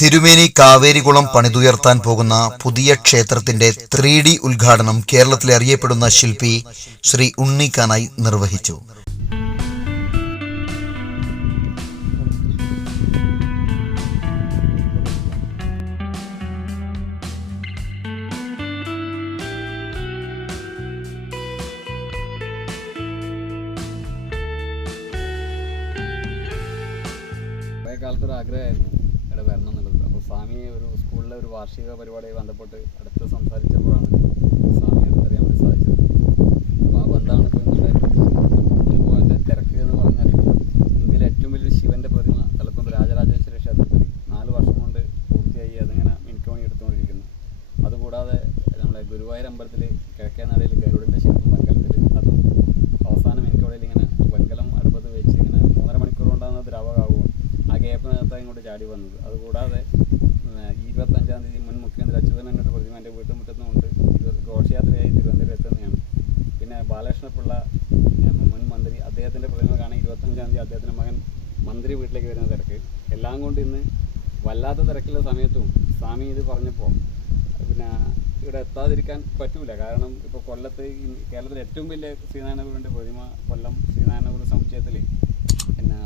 തിരുമേനി കാവേരികുളം പണിതുയർത്താൻ പോകുന്ന പുതിയ ക്ഷേത്രത്തിന്റെ ത്രീ ഡി ഉദ്ഘാടനം കേരളത്തിലെ അറിയപ്പെടുന്ന ശില്പി ശ്രീ ഉണ്ണിക്കാനായി നിർവഹിച്ചു. കാലത്തൊരു ആഗ്രഹമായിരുന്നു ഇവിടെ വരണം എന്നുള്ളത് അപ്പോൾ സ്വാമി ഒരു സ്കൂളിലെ ഒരു വാർഷിക പരിപാടിയെ ബന്ധപ്പെട്ട് അടുത്ത് സംസാരിച്ചപ്പോഴാണ് സ്വാമി അടുത്തറിയാൻ സാധിച്ചത്. അപ്പോൾ ആ ബന്ധമാണ് ഇപ്പോൾ എന്റെ തിരക്ക് എന്ന് പറഞ്ഞാൽ ഇന്ത്യയിലെ ഏറ്റവും വലിയ ശിവന്റെ പ്രതിമ തലപ്പുണ്ട് രാജരാജേശ്വര ക്ഷേത്രത്തിൽ നാല് വർഷം കൊണ്ട് പൂർത്തിയായി അതിങ്ങനെ മിനിക്കോണി എടുത്തുകൊണ്ടിരിക്കുന്നു. അതുകൂടാതെ നമ്മുടെ ഗുരുവായൂർ അമ്പലത്തിൽ കിഴക്കേ നടയിൽ ഗരുഡിന്റെ ശില്പം വെങ്കലത്തിൽ അതും അവസാനം എനിക്കവിടെ ഇങ്ങനെ വെങ്കലം അടുപ്പത്ത് വെച്ച് ഇങ്ങനെ മൂന്നര മണിക്കൂർ കൊണ്ടാണ് ദ്രാവകാവുക ആ ഗ്യാപ്പിനകത്താണ് ഇങ്ങോട്ട് ചാടി വന്നത്. അതുകൂടാതെ ഇരുപത്തഞ്ചാം തീയതി മുൻ മുഖ്യമന്ത്രി അച്യുതനൊരു പ്രതിമ എന്റെ വീട്ടുമുറ്റത്തുമുണ്ട് ഘോഷയാത്രയായി തിരുവനന്തപുരം എത്തുന്നതാണ്. പിന്നെ ബാലകൃഷ്ണപിള്ള മുൻ മന്ത്രി അദ്ദേഹത്തിന്റെ പ്രതിമ കാണാൻ ഇരുപത്തഞ്ചാം തീയതി അദ്ദേഹത്തിന്റെ മകൻ മന്ത്രി വീട്ടിലേക്ക് വരുന്ന തിരക്ക്. എല്ലാം കൊണ്ട് ഇന്ന് വല്ലാത്ത തിരക്കുള്ള സമയത്തും സ്വാമി ഇത് പറഞ്ഞപ്പോൾ പിന്നെ ഇവിടെ എത്താതിരിക്കാൻ പറ്റൂല. കാരണം ഇപ്പോൾ കൊല്ലത്ത് കേരളത്തിൽ ഏറ്റവും വലിയ ശ്രീനാരായണഗുരുവിന്റെ പ്രതിമ കൊല്ലം ശ്രീനാരായണഗുരു സമുച്ചയത്തിൽ പിന്നെ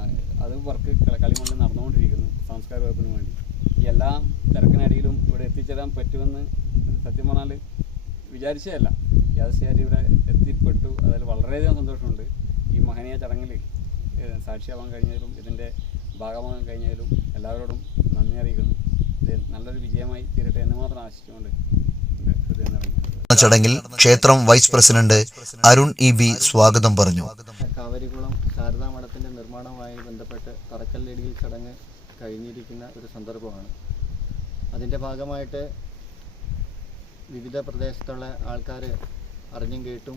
അത് വർക്ക് കളിമണ്ണിൽ നടന്നുകൊണ്ടിരിക്കുന്നു. സംസ്കാര വകുപ്പിന് വേണ്ടി. എല്ലാ തിരക്കിനടിയിലും ഇവിടെ എത്തിച്ചേരാൻ പറ്റുമെന്ന് സത്യം പറഞ്ഞാൽ വിചാരിച്ചതല്ല. യാദൃശ്യമായിട്ട് ഇവിടെ എത്തിപ്പെട്ടു. അതിൽ വളരെയധികം സന്തോഷമുണ്ട്. ഈ മഹനീയ ചടങ്ങിൽ സാക്ഷിയാവാൻ കഴിഞ്ഞതിലും ഇതിന്റെ ഭാഗമാകാൻ കഴിഞ്ഞതിലും എല്ലാവരോടും നന്ദി അറിയിക്കുന്നു. നല്ലൊരു വിജയമായി തീരട്ടെ എന്ന് മാത്രം ആശിച്ചുകൊണ്ട് ചടങ്ങിൽ ക്ഷേത്രം vice president Arun E B സ്വാഗതം പറഞ്ഞു. കാവരികുളം ശാരദാ മഠത്തിന്റെ നിർമ്മാണവുമായി ബന്ധപ്പെട്ട് തറക്കല്ലേടിയിൽ ചടങ്ങ് കഴിഞ്ഞിരിക്കുന്ന ഒരു സന്ദർഭമാണ്. അതിന്റെ ഭാഗമായിട്ട് വിവിധ പ്രദേശത്തുള്ള ആൾക്കാർ അറിഞ്ഞും കേട്ടും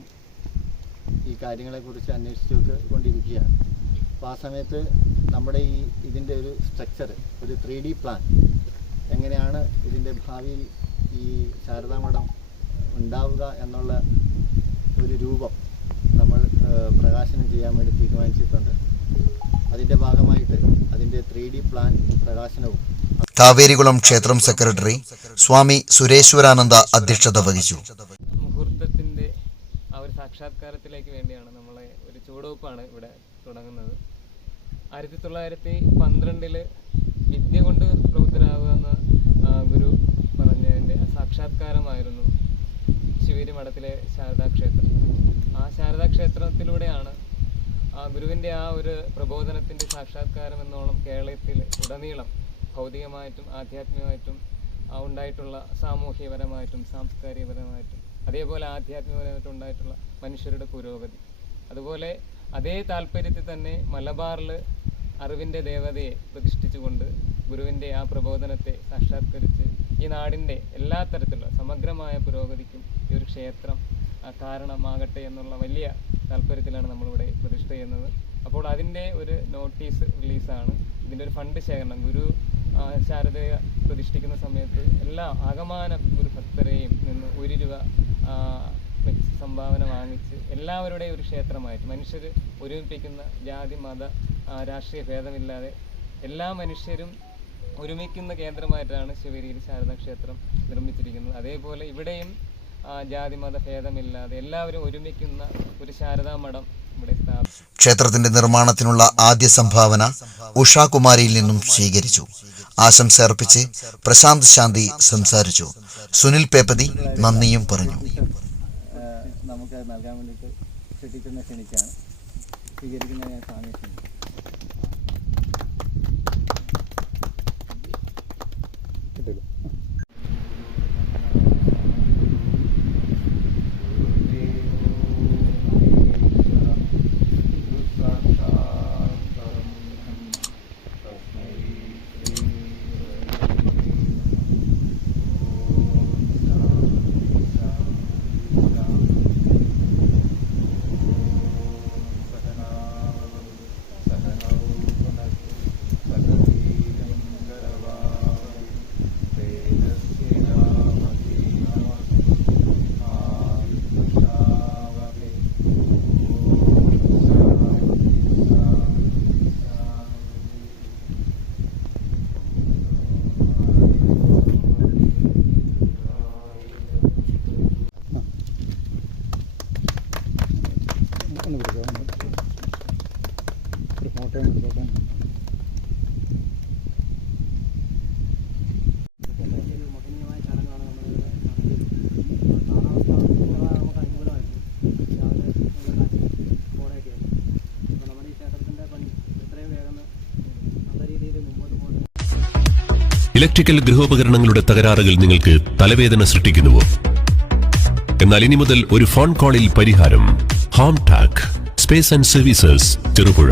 ഈ കാര്യങ്ങളെക്കുറിച്ച് അന്വേഷിച്ചൊക്കെ കൊണ്ടിരിക്കുകയാണ്. അപ്പോൾ ആ സമയത്ത് നമ്മുടെ ഈ ഇതിന്റെ ഒരു സ്ട്രക്ചർ ഒരു ത്രീ ഡി പ്ലാൻ എങ്ങനെയാണ് ഇതിന്റെ ഭാവിയിൽ ഈ ശാരദാ മഠം ഉണ്ടാവുക എന്നുള്ള ഒരു രൂപം നമ്മൾ പ്രകാശനം ചെയ്യാൻ വേണ്ടി തീരുമാനിച്ചിട്ടുണ്ട്. അതിന്റെ ഭാഗമായിട്ട് അതിന്റെ ത്രീ ഡി പ്ലാൻ പ്രകാശനവും കാവേരികുളം ക്ഷേത്രം സെക്രട്ടറി സ്വാമി സുരേശ്വരാനന്ദ അധ്യക്ഷത വഹിച്ചു. മുഹൂർത്തത്തിന്റെ ആ ഒരു സാക്ഷാത്കാരത്തിലേക്ക് വേണ്ടിയാണ് നമ്മളെ ഒരു ചുവടുവെപ്പാണ് ഇവിടെ തുടങ്ങുന്നത്. ആയിരത്തി തൊള്ളായിരത്തി പന്ത്രണ്ടിൽ വിദ്യ കൊണ്ട് പ്രബുദ്ധരാകുക എന്ന ഗുരു പറഞ്ഞതിന്റെ സാക്ഷാത്കാരമായിരുന്നു ശിവേരി മഠത്തിലെ ശാരദാക്ഷേത്രം. ആ ശാരദാക്ഷേത്രത്തിലൂടെയാണ് ഗുരുവിന്റെ ആ ഒരു പ്രബോധനത്തിന്റെ സാക്ഷാത്കാരം എന്നോണം കേരളത്തിൽ ഉടനീളം ഭൗതികമായിട്ടും ആധ്യാത്മികമായിട്ടും ഉണ്ടായിട്ടുള്ള സാമൂഹ്യപരമായിട്ടും സാംസ്കാരികപരമായിട്ടും അതേപോലെ ആധ്യാത്മികപരമായിട്ടും ഉണ്ടായിട്ടുള്ള മനുഷ്യരുടെ പുരോഗതി. അതുപോലെ അതേ താല്പര്യത്തിൽ തന്നെ മലബാറിൽ അറിവിന്റെ ദേവതയെ പ്രതിഷ്ഠിച്ചുകൊണ്ട് ഗുരുവിന്റെ ആ പ്രബോധനത്തെ സാക്ഷാത്കരിച്ച് ഈ നാടിന്റെ എല്ലാ തരത്തിലുള്ള സമഗ്രമായ പുരോഗതിക്കും ഈ ഒരു ക്ഷേത്രം കാരണമാകട്ടെ എന്നുള്ള വലിയ താല്പര്യത്തിലാണ് നമ്മളിവിടെ പ്രതിഷ്ഠ ചെയ്യുന്നത്. അപ്പോൾ അതിന്റെ ഒരു നോട്ടീസ് റിലീസാണ്. ഇതിന്റെ ഒരു ഫണ്ട് ശേഖരണം. ഗുരു ശാരദയെ പ്രതിഷ്ഠിക്കുന്ന സമയത്ത് എല്ലാ ആകമാനം ഒരു ഭക്തരെയും നിന്ന് ഒരു രൂപ വെച്ച് സംഭാവന വാങ്ങിച്ച് എല്ലാവരുടെയും ഒരു ക്ഷേത്രമായിട്ട് മനുഷ്യർ ഒരുമിപ്പിക്കുന്ന ജാതി മത രാഷ്ട്രീയ ഭേദമില്ലാതെ എല്ലാ മനുഷ്യരും ഒരുമിക്കുന്ന കേന്ദ്രമായിട്ടാണ് ശിവഗിരി ശാരദാ ക്ഷേത്രം നിർമ്മിച്ചിരിക്കുന്നത്. അതേപോലെ ഇവിടെയും ആ, ജാതി മത ഭേദമില്ലാതെ എല്ലാവരും ഒരുമിക്കുന്ന ഒരു ശാരദാ മഠം ഇവിടെ സ്ഥാപിച്ചു ക്ഷേത്രത്തിന്റെ നിർമ്മാണത്തിനുള്ള ആദ്യ സംഭാവന ഉഷാകുമാരിയിൽ നിന്നും സ്വീകരിച്ചു. ആശംസ അർപ്പിച്ച് പ്രശാന്ത് ശാന്തി സംസാരിച്ചു. സുനിൽ പേപ്പതി നന്ദിയും പറഞ്ഞു. നമുക്ക് നൽകാൻ വേണ്ടിയിട്ട് ക്ഷണിക്കുന്ന ക്ഷണിച്ചാണ്. സ്വീകരിക്കുന്ന ഞാൻ ക്ഷണിക്കും ഇലക്ട്രിക്കൽ ഗൃഹോപകരണങ്ങളുടെ തകരാറുകൾ നിങ്ങൾക്ക് തലവേദന സൃഷ്ടിക്കുന്നുവോ? എന്നാൽ ഇനി മുതൽ ഒരു ഫോൺ കോളിൽ പരിഹാരം. Home tech space and services Cherupuzha.